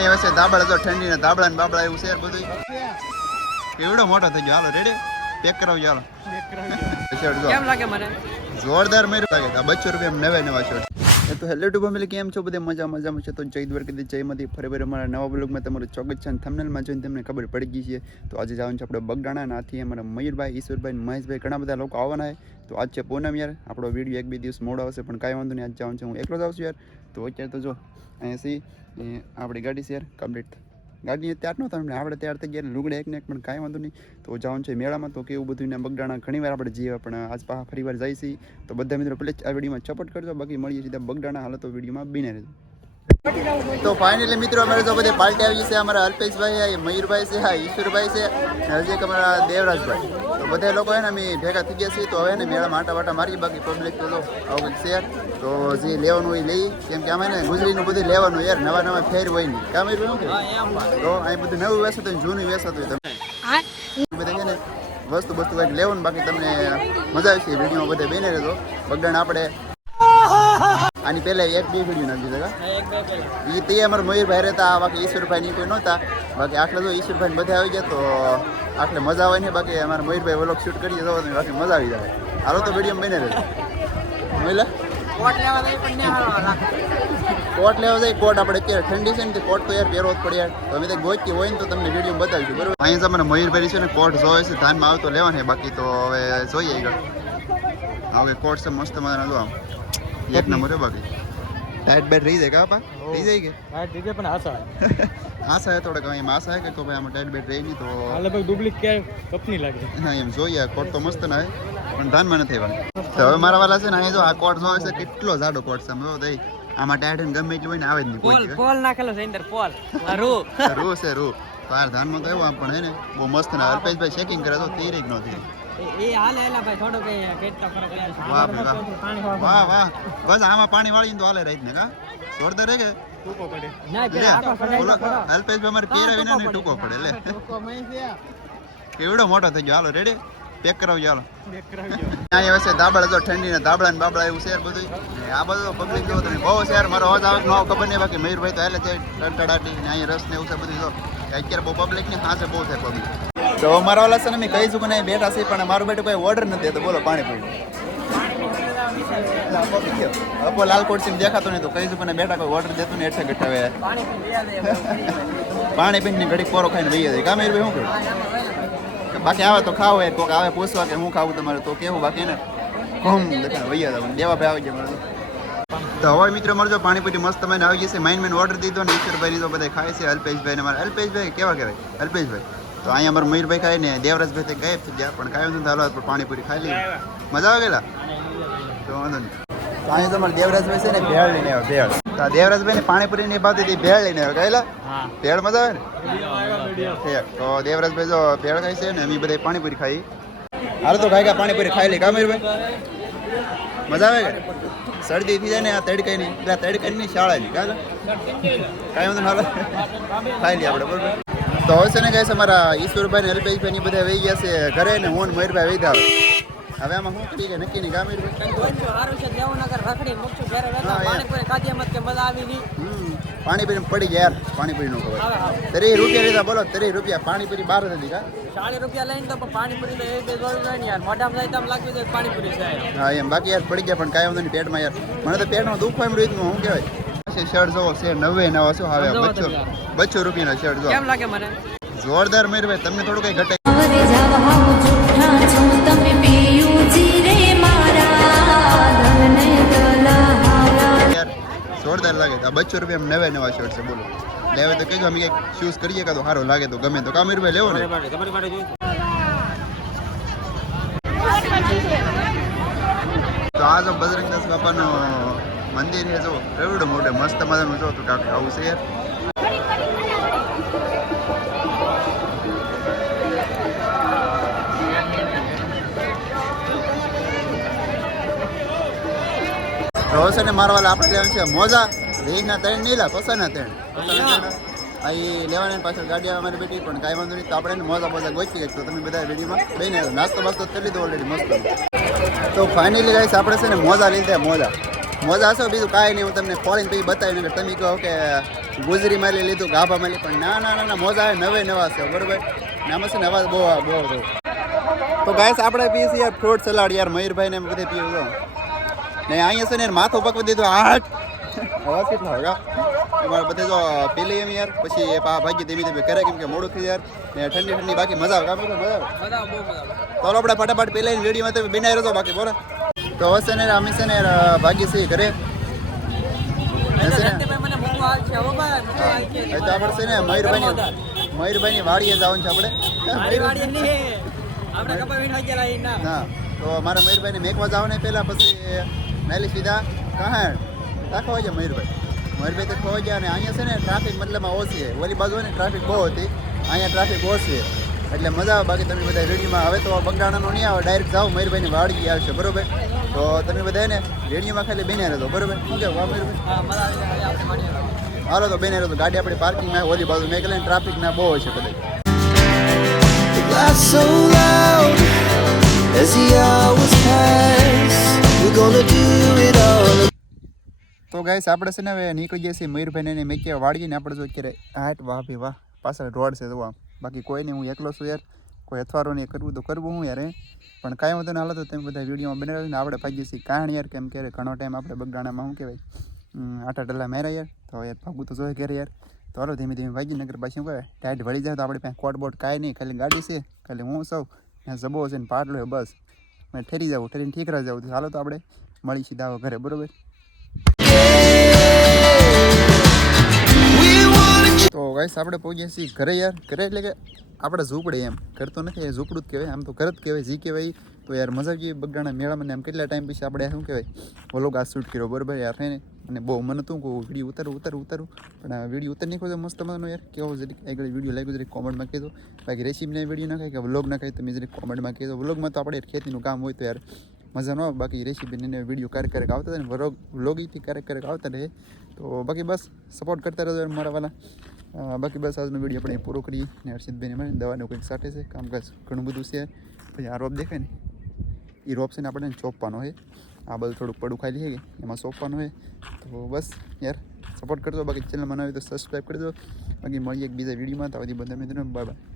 અહીંયા વચ્ચે દાબળ તો ઠંડી ને દાબળા ને બાબળા એવું શેર બધું એવડો મોટો થઈ ગયો. હાલો રેડી પેક કરાવજો હાલો. કેમ લાગે મને? જોરદાર મેરું લાગે આ બચ્ચો રૂપિયા નવે નવા શોર્ટ એ તો હેલો ટુ ફેમિલી કેમ છો બધે? મજા મજામાં છે? તો જય દ્વારકાથી જયમાંથી ફરી ફરી અમારા નવા બ્લોગમાં તમારું ચોક્કસ છે અને થમનેલમાં જોઈને તમને ખબર પડી ગઈ છે. તો આજે જવાનું છે આપણે બગડાણા નાથી અમારા મયુરભાઈ ઈશ્વરભાઈ મહેશભાઈ ઘણા બધા લોકો આવવાના છે. તો આજ છે પૂનમ યાર. આપણો વીડિયો એક બે દિવસ મોડો આવશે પણ કાંઈ વાંધો નહીં, આજ જવાનું છે. હું એકલો જ આવશું યાર. તો અત્યારે તો જો અહીંયા સી આપણી ગાડી છે યાર કમ્પ્લીટ ગાડી ત્યાર નહોતા અમને આપણે તૈયાર થઈ ગયા લુગડે એક ને એક, પણ કાંઈ વાંધો નહીં. તો જવાનું છે મેળામાં, તો કેવું બધું ને બગડાણા ઘણી વાર આપણે જઈએ પણ આજ પાછા ફરી વાર છીએ તો બધા મિત્રો પ્લીઝ આ વિડીયોમાં ચપટ કરજો. બાકી મળીએ સીધા બગડાણા હાલતો વિડીયોમાં બીને રહેજો. તો ફાઇનલી મિત્રો અમારે તો બધે પાર્ટી આવી છે. અમારા અલ્પેશભાઈ છે મયુરભાઈ છે હા ઈશ્વરભાઈ છે હજી એક અમારા દેવરાજભાઈ. તો બધા લોકો એને ને અમે ભેગા થઈ ગયા છીએ. તો હવે ને મેળામાં આટા વાટા મારી બાકી પબ્લિક તો આવું છે. તો જે લેવાનું હોય એ લઈ કેમ કે આમાં ને ગુજરીનું બધું લેવાનું યાર નવા નવા ફેર હોય નહીં કામ એવું તો અહીં બધું નવું વેસાતું હોય જૂનું વેસાતું હોય તમે બધા છે ને વસ્તુ વસ્તુ કંઈક લેવાનું બાકી તમને મજા આવશે. વિડીયોમાં બધે બેને રહેતો બગડાણ આપણે. આની પહેલા એક બે વીડિયો નાખી દીધા એ તે અમારા મયુરભાઈ રહેતા બાકી ઈશ્વરભાઈ ની કોઈ નહોતા. બાકી આટલે જો ઈશ્વરભાઈ બધા આવી ગયા તો આટલે મજા આવે ને બાકી અમારા મયુરભાઈ વ્લોગ શૂટ કરીએ તો બાકી મજા આવી જાય. હાલો તો વીડિયો બને રહે મહિલા કોટ લેવા જાય કોટ આપણે કે ઠંડી છે ને તે કોટ તો યાર પહેરવો જ પડે યાર. તો અમે તો ગોચી હોય ને તો તમને વીડિયો બતાવીશું બરોબર? અહીંયા તમને મયુરભાઈ છે ને કોટ જોવે છે ધાનમાં આવતો તો લેવાને બાકી તો હવે જોઈએ આગળ. હવે કોટ છે મસ્ત મજાના જો આમ. એક નંબર છે બાકી ટાઈટ બેટ રહી જાય કા પા રહી જાય કે હા દીધે પણ આશા આશા હે થોડાક એમ આશા હે કે ભાઈ આમાં ટાઈટ બેટ રહી નહીં તો આ લગભગ કે કપની લાગે હા એમ જોઈએ કોટ તો મસ્ત ના હે પણ ધ્યાનમાં નથી આવ્યા તો હવે મારા વાલા છે ને અહીંયા જો આ કોટ જોવે છે કેટલો જાડો કોટ છે જો દઈ આમાં ટાઈટ ને ગમે એટલું હોય ને આવે જ નહીં પોલ પોલ નાખેલો છે અંદર પોલ રૂ રૂ છે રૂ તો આ ધ્યાનમાં તો એવું આમ પણ હે ને બહુ મસ્ત ના અલ્પેશભાઈ ચેકિંગ કરે તો તીરેક નો થઈ એ હાલે હાલે ભાઈ થોડો કઈ કેટલો ફરક લાગે. વાહ ભાઈ વાહ. વાહ વાહ. બસ આમાં પાણી વાળી તો હાલે રાત ને કા? જોરદાર રે કે? ટૂંકો પડે. ના મારે કેરા વિના ને ટૂંકો પડે. લે. કેવડો મોટો થઈ ગયો. હાલો રેડી પેક કરાવજો હાલો. અહીંયા હશે દાબળ તો ઠંડી ને દાબળા ને બાબળા એવું શેર બધું આ બધું પબ્લિક જો તમે બહુ છે મારો અવાજ આવે ખબર નહીં બાકી મયુરભાઈ તો હાલે છે ને અહીંયા રસ ને એવું છે બધું જો અત્યારે બહુ પબ્લિક ને હાસે બહુ છે પબ્લિક તો અમારા વાલા છે મેં કહીશું કે બેઠા છે પણ મારું બેટું કોઈ ઓર્ડર નથી તો બોલો પાણી પડી અપો લાલકોટ સિંહ દેખાતો નહીં, તો કહીશું કે બેટા કોઈ ઓર્ડર દેતું નહીં, એટલે ગઠાવે પાણી પીને ઘડી કોરો ખાઈને વહી જાય. કામ શું કરું બાકી આવે તો ખાવ એ કોઈક આવે પૂછવા કે હું ખાવું તમારે, તો કેવું બાકી ને કોમ દેખાય વહી દેવા ભાઈ આવી જાય મારે તો. હવે મિત્રો મળજો પાણીપુરી મસ્ત મને આવી જશે માઇન મેન ઓર્ડર દીધો ને ઈશ્વરભાઈ તો બધા ખાય છે. અલ્પેશભાઈ ને મારા. અલ્પેશભાઈ, કેવા કહેવાય? અલ્પેશભાઈ. તો અહીંયા અમારે મયુરભાઈ ખાય ને દેવરાજભાઈ તે ગાયબ થઈ ગયા પણ કાંઈ નથી હાલો પણ પાણીપુરી ખાઈ લઈ મજા આવે ગયેલા? તો વાંધો નહીં. તો અહીંયા તમારે દેવરાજભાઈ છે ને ભેળ લઈને આવ્યા ભેળ. તો દેવરાજભાઈ ને પાણીપુરી ની ભાવતી હતી ભેળ લઈને આવ્યા ગયેલા? ભેળ મજા આવે ને? તો દેવરાજભાઈ જો ભેળ ખાય છે ને અમે બધા પાણીપુરી ખાઈ. હાલ તો ખાઈ પાણીપુરી ખાઈ લઈ કામીરભાઈ મજા આવે કે? શરદી થઈ જાય ને આ તડકાઈ ની તડકાઈ ની શાળા ની કાંઈ વાંધો ના ખાઈ લઈએ આપણે બરોબર? તો હવે છે ને કહીશ અમારા ઈશ્વરભાઈ ને અલ્પેશભાઈ ની બધા વહી ગયા છે ઘરે ને હું મયુરભાઈ વહી આવે હવે આમાં શું કરી નક્કી નહીં ગામે હા. પાણીપુરી પડી ગયા યાર. પાણીપુરી નું ખબર. ત્રીસ રૂપિયા લીધા બોલો ત્રીસ રૂપિયા. પાણીપુરી બાર હતી કા ચાલીસ રૂપિયા લઈને તો પણ પાણીપુરી તો એ બે ને યાર. મોઢામાં જાય તો લાગતું પાણીપુરી છે. હા એમ. બાકી યાર પડી ગયા પણ કાંઈ વાંધો નહીં પેટમાં યાર. મને તો પેટમાં દુખ હોય એમ રીતનું શું કહેવાય. છે શર્ટ જોવો છે નવે નવા શું હવે બચ્ચો બચ્ચો રૂપિયાનો શર્ટ જો. કેમ લાગે મને? જોરદાર મેરભાઈ તમને થોડું કઈ ઘટે? જાવ મારા જોરદાર લાગે આ બચ્ચો રૂપિયા નવે નવા શર્ટ છે બોલો. લેવે તો કહેજો અમે કંઈક ચૂઝ કરીએ કાં તો સારો લાગે તો ગમે તો. કામીરભાઈ લેવો ને. તો આ જો બજરંગદાસ બાપાનું મંદિર છે જો એવડું મોટું મસ્ત મજાનું જો તો કાંક આવું છે. છે ને મારવા આપણે લેવાનું છે મોજા. રીંગના ત્રણ નહીં લા પસાના ત્રણ? અહીં લેવાની પાછળ ગાડી અમારી બેટી, પણ કાંઈ વાંધો નહીં. તો આપણે મોજા મોજા ગોચી તો તમે બધા વિડીયોમાં લઈને નાસ્તો બાસ્તો કરી લીધો ઓલરેડી મસ્ત. તો ફાઇનલી ગાઈસ આપણે છે ને મોજા લીધા, મોજા. મોજા હશે બીજું કાંઈ નહીં હું તમને ફોરિંગ પછી બતાવીને કે તમે કહો કે ગુજરી મારી લીધું ગાભા માલી પણ ના ના ના મજા આવે નવે નવા છે બરોબર? નામાં છે નવા બહુ બહુ બહુ તો ભાઈ આપણે પીએ છીએ યાર ફ્રૂટ સલાડ યાર મયુરભાઈ ને એમ બધે પીવું તો. ને અહીંયા છે ને માથું પકવી દીધું આઠ અવાજ કેટલા હોય અમારે બધે જો પી લઈએ એમ યાર પછી એ પા ભાગી ધીમે ધીમે કરે કેમ કે મોડું થઈ યાર ને ઠંડી ઠંડી બાકી મજા આવે કામ મજા આવે. તો આપણે ફટાફટ પી લઈને વિડીયોમાં તમે બનાવી રહેજો બાકી બોલો. તો હશે ને અમે છે ને ભાગી છીએ ઘરે તો આપણે છે ને મયુરભાઈ મયુરભાઈની વાડીએ જવાનું છે આપણે. હા તો મારા મયુરભાઈને મેકવા જવાને પહેલાં પછી નાલી સીધા કહાણ. રાખવા છે મયુરભાઈ. મયુરભાઈ તો ખોવા ગયા અને અહીંયા છે ને ટ્રાફિક મતલબમાં ઓછી છે. ઓલી બાજુ ને ટ્રાફિક બહુ હતી. અહીંયા ટ્રાફિક ઓછી એટલે મજા આવે બાકી તમે બધા રેડીમાં હવે તો બગડાણાનો નહીં આવે ડાયરેક્ટ જાઓ મયુરભાઈની વાડી આવશે. બરોબર? તો તમે બધા ને રેડિયોમાં ખાલી બેને રહેતો બરોબર? શું કે. આપણે હાલો તો બેને રહેતો ગાડી આપણી પાર્કિંગમાં ઓલી બાજુ મેં કહેલા ટ્રાફિક ના બહુ હોય છે all તો ગાઈસ આપણે છે ને હવે નીકળી જઈએ છીએ મયુરભાઈને ને મેં ક્યાં વાળીને આપણે જો અત્યારે હાટ વાહ ભી વાહ પાછળ રોડ છે જોવા બાકી કોઈ નહીં હું એકલો છું યાર. કોઈ અથવારો નહીં કરવું તો કરવું હું યાર પણ કાંઈ વાંધો ના હાલો તો તમે બધા વિડીયોમાં બને ને આપણે ભાગીએ છીએ કાણ યાર, કેમ કે ઘણો ટાઈમ આપણે બગડાણામાં શું કહેવાય? આટા ટલ્લા મેરા યાર, તો યાર ભાગવું તો જોઈએ ઘરે યાર. તો હાલો ધીમે ધીમે ભાગી નગર પાછી શું કહેવાય, ટાઈટ વળી જાય તો આપણે પાસે કોટ બોટ કાંઈ નહીં, ખાલી ગાડી છે, ખાલી હું સૌ, ને છે ને પાટલો બસ. મેં ઠેરી જાઉં, ઠેરીને ઠીક રહી જાઉં હાલો તો આપણે મળી સીધા ઘરે, બરોબર? તો ગાઈસ આપણે પહોંચ્યા છીએ ઘરે યાર. ઘરે એટલે કે આપણે ઝૂંપડે એમ. ઘર તો નથી, એ ઝૂંપડું જ કહેવાય. આમ તો ઘર જ કહેવાય જી કહેવાય. તો યાર મજા આવી બગડાણા મેળામાં એમ કેટલા ટાઈમ પછી આપણે શું કહેવાય? ઓલો આ શૂટ કર્યો, બરોબર? યાર થઈને અને બહુ મને તું કહું વીડિયો ઉતારું ઉતારું ઉતારું. પણ આ વીડિયો ઉતારી નાખો તો મસ્ત મજાનો યાર. કેવો જરીક આગળ વીડિયો લાગ્યો જરીક કોમેન્ટમાં કહેજો. બાકી રેસીપીને વીડિયો ના ખાય કે વ્લોગ ના કહી તમે જરીક કોમેન્ટમાં કહેજો. વ્લોગમાં તો આપણે ખેતીનું કામ હોય તો યાર મજા ન આવે. બાકી રેસીપીને વીડિયો ક્યારેક ક્યારેક આવતા હતા ને વ્લોગ વ્લોગીથી ક્યારેક ક્યારેક આવતા રહે. તો બાકી બસ સપોર્ટ કરતા રહેજો મારા વાલા. બાકી બસ આજનો વીડિયો આપણે પૂરો કરીએ ને હર્ષિતભાઈને મને દવાનું કંઈક સાટે છે. કામકાજ ઘણું બધું છે. પછી આ રોપ દેખાય ને એ રોપ છે ને આપણે ચોપવાનો છે. આ બધું થોડુંક પડું ખાઈ લઈએ એમાં સોંપવાનું છે. તો બસ યાર સપોર્ટ કરજો. બાકી ચેનલ બનાવી તો સબસ્ક્રાઈબ કરજો. બાકી મળીએ એક બીજા વિડીયોમાં. તો બધી બધા મિત્રો બાય બાય